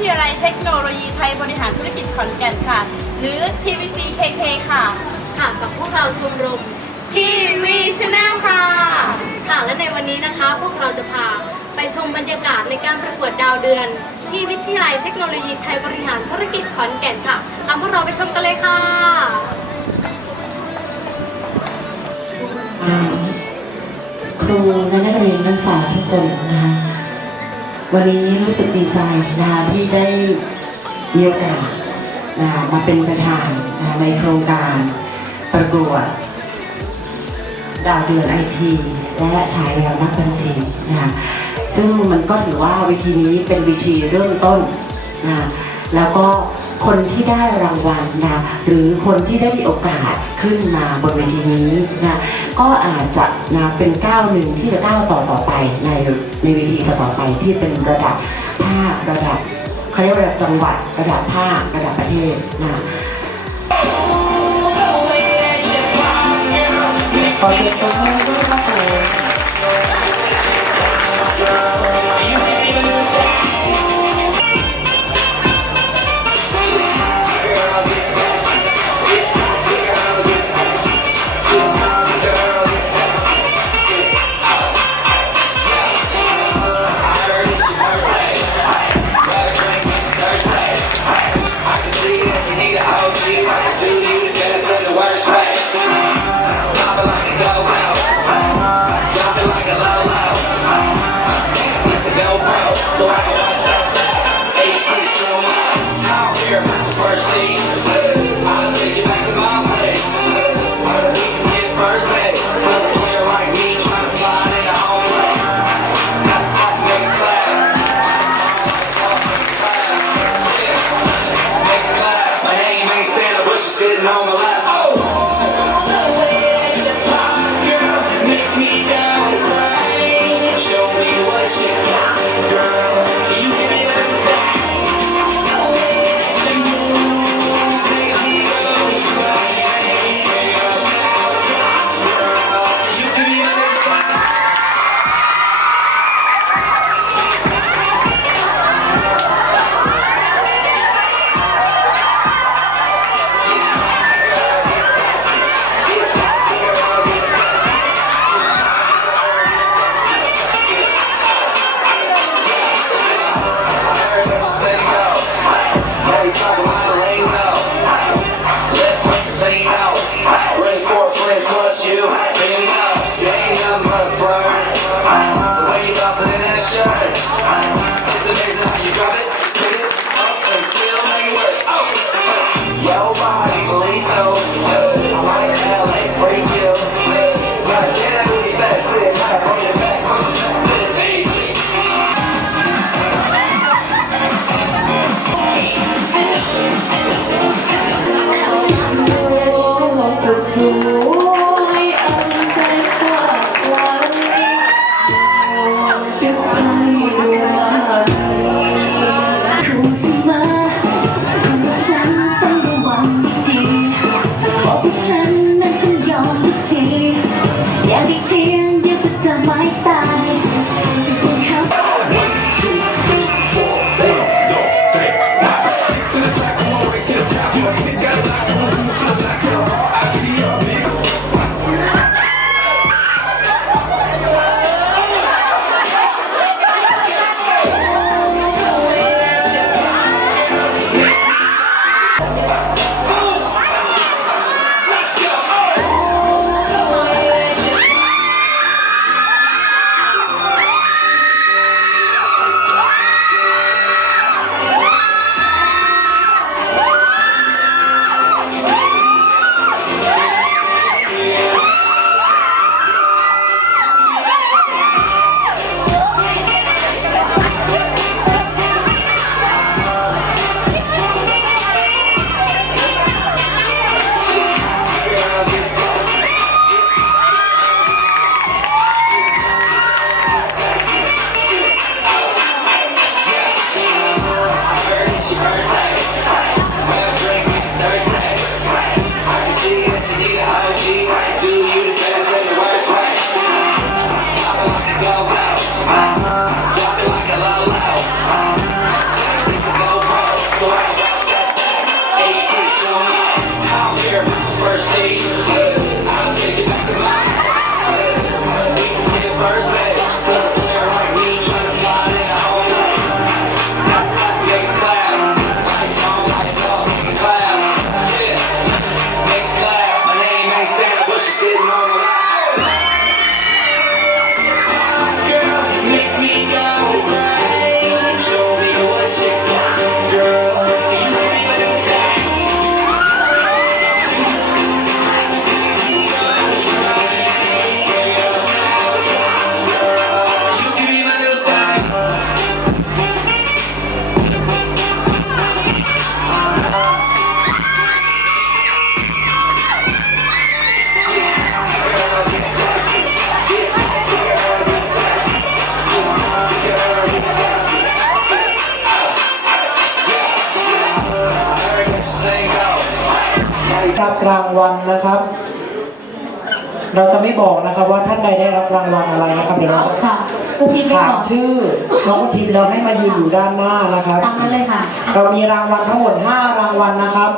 ที่วิทยาลัยเทคโนโลยีไทยบริหารธุรกิจขอนแก่นค่ะ หรือ TVC KK ค่ะ ค่ะกับพวกเราชมรม TV Channel ค่ะ ค่ะและในวันนี้นะคะ พวกเราจะพาไปชมบรรยากาศในการประกวดดาวเดือน ที่วิทยาลัยเทคโนโลยีไทยบริหารธุรกิจขอนแก่นค่ะ ตามพวกเราไปชมกันเลยค่ะครูและนักเรียนนักศึกษาทุกคนนะคะ วันนี้รู้สึกดีใจนะคะที่ได้มีโอกาสนะคะมาเป็นประธานนะคะในโครงการประกวดดาวเดือนไอทีและฉายแววนักบัญชีนะคะซึ่งมันก็ถือว่าเวทีนี้เป็นเวทีเริ่มต้นนะแล้วก็คนที่ได้รางวัลนะหรือคนที่ได้มีโอกาสขึ้นมาบนเวทีนี้นะก็อาจจะนะเป็นก้าวหนึ่งที่จะก้าวต่อต่อไปใน ในวิธีต่อไปที่เป็นระดับภาคระดับเขาเรียกว่าระดับจังหวัดระดับภาคระดับประเทศนะขอเสียงปรบมือด้วยคะ first lady. รางวัลนะครับ เราจะไม่บอกนะครับว่าท่านใดได้รับรางวัลอะไรนะครับเดี๋ยวเราจะค่ะกูพิมพ์ไม่ถามบอกชื่อน้องทีมแล้วให้มายืนอยู่ด้านหน้านะครับ ตามนั้นเลยค่ะเรามีรางวัลทั้งหมด 5 รางวัลนะครับ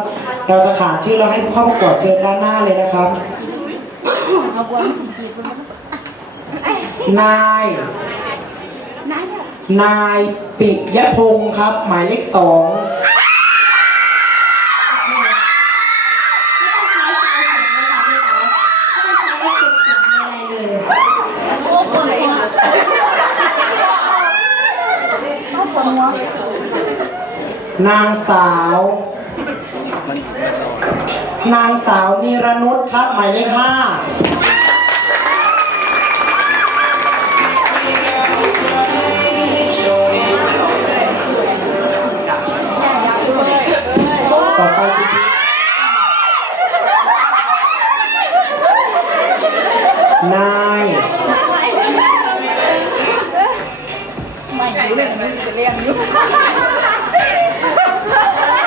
เราจะขานชื่อเราให้ผู้เข้าประกวดเชิญด้านหน้าเลยนะครับ นาย นายปิยพงศ์ครับ หมายเลขสอง ไม่ต้องใช้สายเสียงเลยค่ะพี่เต๋อไม่ต้องใช้เอฟเฟกต์เสียงอะไรเลยโอ้ปวดหัว นางสาว นางสาวนิรนุชครับหมายเลขห้า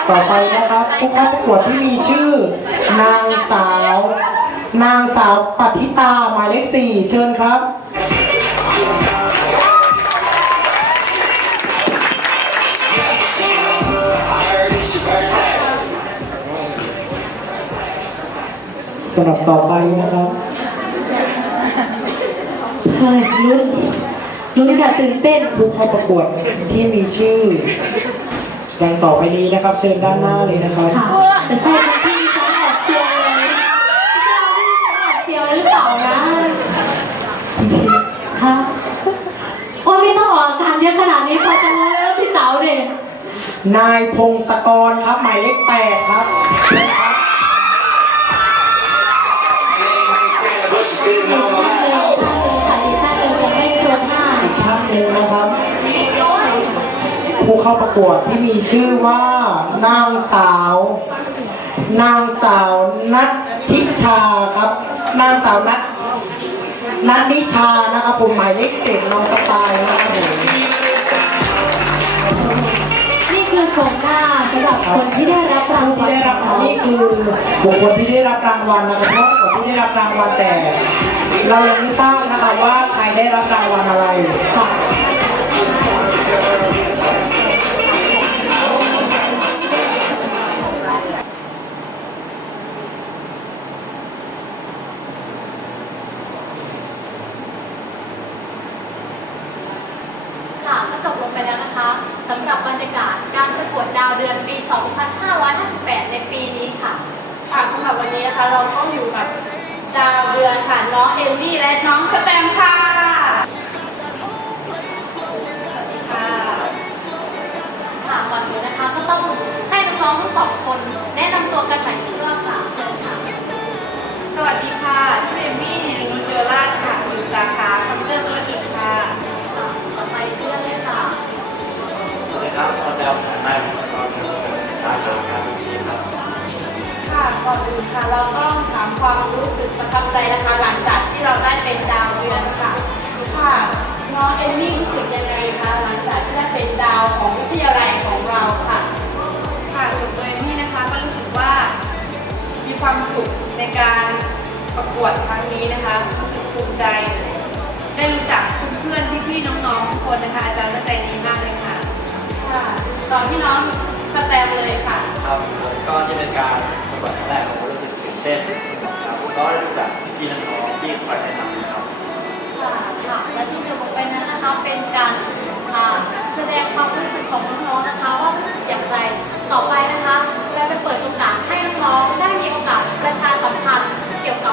ต่อไปนะครับผู้เข้าประกวดที่มีชื่อ นางสาว นางสาวปัทิตาหมายเลขสี่เชิญครับสำหรับต่อไปนะครับเฮ้ยลุ้นลุ้นค่ะตื่นเต้นผู้เข้าประกวดที่มีชื่อ ดังต่อไปนี้นะครับเชิญด้านหน้าเลยนะครับ ค่ะแต่ใช่คนที่ดิฉันแอบเชียร์เลยไม่ใช่คนที่ดิฉันแอบเชียร์เลยหรือเปล่านะค่ะโอ้ยไม่ต้องออกอาการเยอะขนาดนี้พอจะรู้แล้วพี่เต๋าเด็กนายพงศกรครับหมายเลขแปดครับ ผู้เข้าประกวดที่มีชื่อว่า นางสาว นางสาวนัททิชาครับ นางสาวนัทนัทนิชานะครับผมหมายเลขเจ็ดน้องสไตล์นะครับผมนี่คือชมหน้าสำหรับคนที่ได้รับรางวัที่ลได้รับนี่คือบุคคลที่ได้รับรางวัลนะครับเพราะคนที่ได้รับรางวัลแต่ เรายังไม่ทราบนะครับว่าใครได้รับรางวัลอะไรค่ะ ค่ะก็จบลงไปแล้วนะคะสำหรับบรรยากาศการประกวดดาวเดือนปี 2558 ในปีนี้ค่ะ ค่ะสำหรับวันนี้นะคะเราก็อยู่กับดาวเดือนค่ะน้องเอมมี่และน้องสแตมค่ะค่ะ น้องๆทั้งสองคน แนะนำตัวกันใหม่อีกรอบค่ะเชิญค่ะ สวัสดีค่ะ ชื่อเอมมี่นิรุนเดลาดค่ะอยู่สาขาคอมพิวเตอร์ธุรกิจค่ะต่อไปเพื่อนเลยค่ะ สวัสดีครับสแตมนายวิศกรสมุทรสาขาการบัญชีครับค่ะ ก่อนอื่นค่ะ เราก็ถามความรู้สึกประทับใจนะคะ หลังจากที่เราได้เป็นดาวเดือนค่ะ ค่ะ น้องเอมมี่ ประกวดครั้งนี้นะคะรู้สึกภูมิใจ ได้รู้จักเพื่อนๆพี่ๆน้องๆทุกคนนะคะ อาจารย์ก็ใจดีมากเลยค่ะค่ะตอนที่น้องสแตมเลยค่ะ ครับผมก็ที่เป็นการประกวดครั้งแรกผมก็รู้สึกตื่นเต้นครับก็ได้รู้จักพี่ๆน้องๆที่คอยแนะนำนะครับค่ะค่ะและที่จบลงไปนั้นนะคะเป็นการอ่าแสดงความรู้สึกของน้องๆนะคะ ว่ารู้สึกอย่างไรต่อไปนะคะ เราจะเปิดโอกาสให้น้องๆได้มีโอกาส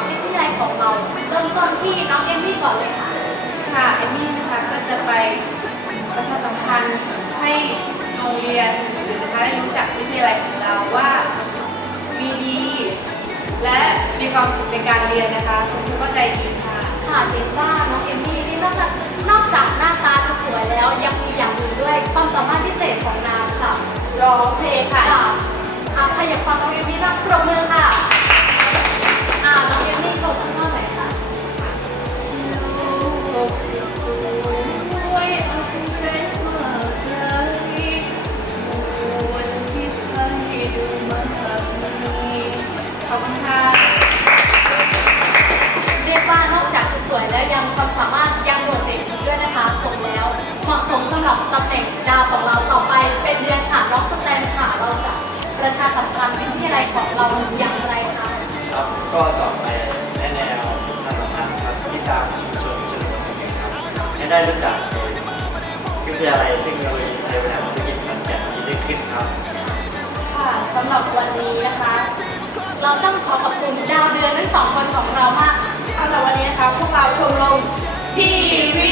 วกับวิทยาลัยของเราเริ่มต้นที่น้องเอมมี่ก่อนเลยค่ะ ค่ะเอมมี่นะคะก็จะไปประชาสัมพันธ์ให้โรงเรียนหรือนะคะได้รู้จักวิทยาลัยของเราว่ามีดี และมีความสุขในการเรียนนะคะคุณครูก็ใจดีค่ะ ค่ะเห็นว่าน้องเอมมี่นี่นอกจากนอกจากหน้าตาจะสวยแล้วยังมีอย่างอื่นด้วยความสามารถพิเศษของนางค่ะร้องเพลงค่ะค่ะอ่าใครอยากฟังน้องเอมมี่บ้างปรบมือค่ะอ่า สดจากหม้ไหนคะโกสิสวยอันแนมาไกลวันที่เคยดูมากมายขอบคุณค่ะเรียกว่านอกจากจะสวยแล้วยังความสามารถยังโดดเด่นอีกด้วยนะคะสมแล้วเหมาะสมสำหรับตำแหน่งดาวของเราต่อไปเป็นเดือนค่ะล็อกสแตนค่ะเราจะประชาสัมพันธ์วิทยาลัยของเราอย่างไรคะ ครับก็ต่อไป ได้รู้จักวิทยาลัยเทคโนโลยีไทยบริหารธุรกิจขอนแก่นนี้ได้ขึ้นครับ ค่ะสำหรับวันนี้นะคะ เราต้องขอขอบคุณดาวเดือนทั้งสองคนของเรามากสำหรับวันนี้นะคะพวกเราชมรมทีวี